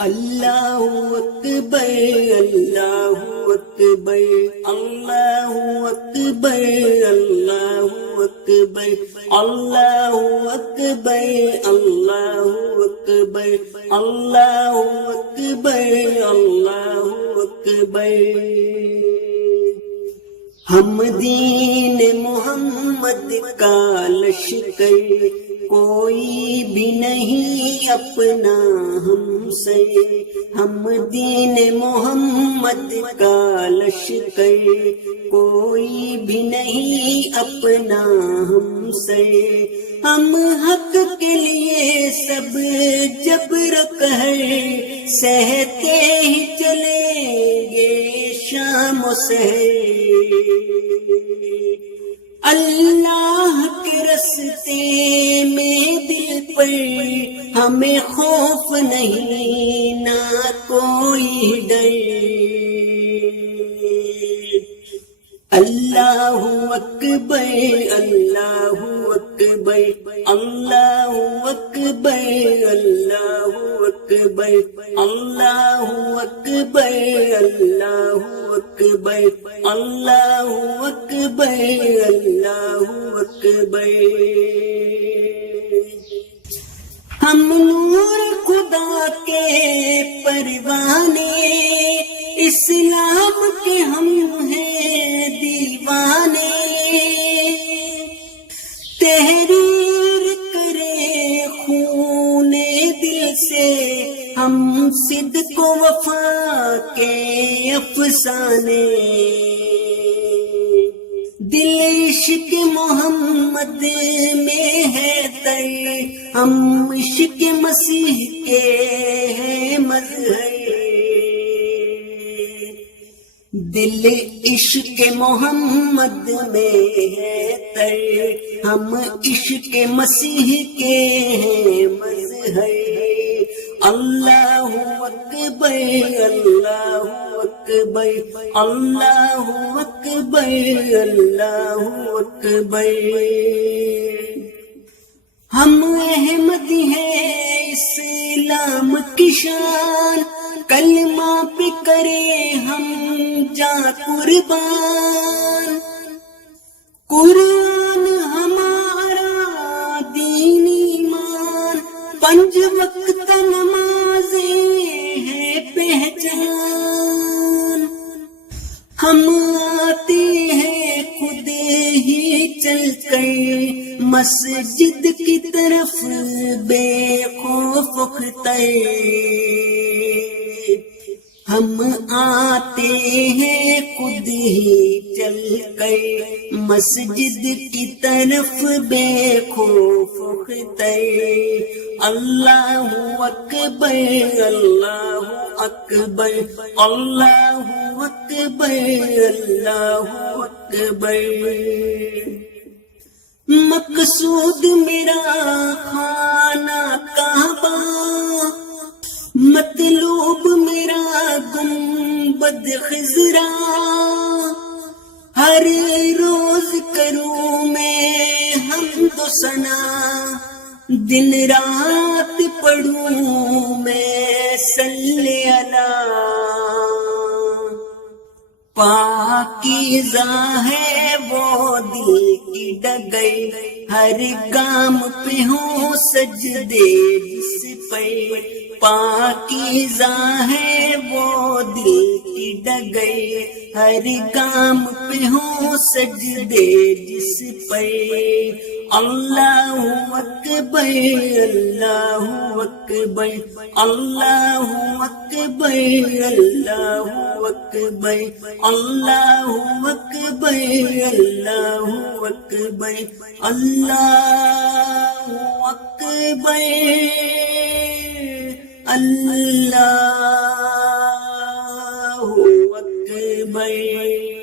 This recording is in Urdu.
اللہ اکبر اللہ اکبر اللہ اکبر اللہ اکبر اللہ اکبر اللہ اکبر اللہ اکبر اللہ اکبر۔ ہم دین محمد کا لشکر، کوئی بھی نہیں اپنا ہم سے۔ ہم دین محمد کا لشکر، کوئی بھی نہیں اپنا ہم سے۔ ہم حق کے لیے سب جبر قہر سہتے ہی چلیں گے شام و سحر۔ اللہ کے راستے میں دل پر ہمیں خوف نہیں نہ کوئی ڈر۔ اللہ اکبر اللہ اکبر اللہ اکبر اللہ اکبر اللہ اکبر اللہ اکبر اللہ اکبر اللہ اکبر۔ ہم نور خدا کے پروانے، اسلام کے ہم ہیں دیوانے۔ تحریر کرے خون دل سے ہم صدق و وفا کے افسانے۔ دل عشق محمد میں ہے تر، ہم عشق مسیح کے ہیں مظہر۔ دل عشق محمد میں ہے تر، ہم عشق مسیح کے ہیں مظہر۔ اللہ اکبر اللہ اکبر اللہ اکبر اللہ اکبر۔ ہم احمدی ہیں اسلام کی شان، کلمہ پہ کرے ہم جاں قربان۔ قرآن ہمارا دین ایمان، 5 وقت نمازیں ہے پہچان۔ ہم آتے ہیں خود ہی چل کر مسجد کی طرف بے خوف اختر۔ ہم آتے ہیں خود ہی چل کر مسجد کی طرف بے خوف اختر۔ اللہ اکبر اللہ اکبر اللہ اکبر اللہ اکبر۔ مقصود میرا خانہ کعبہ، مطلوب میرا گنبد خضرا۔ ہر روز کروں میں حمد و ثنا، دن رات پڑھوں میں صلی اللہ۔ پاکیزہ ہے وہ دل کی ڈگر، ہر گام پہ ہوں سجدے جس پر۔ پاکیزہ ہے وہ دل کی ڈگر، ہر گام پہ ہوں سجدے جس پر۔ اللہ اکبر اللہ اکبر اللہ اکبر اللہ اکبر اللہ اکبر اللہ اکبر اللہ اکبر اللہ اکبر۔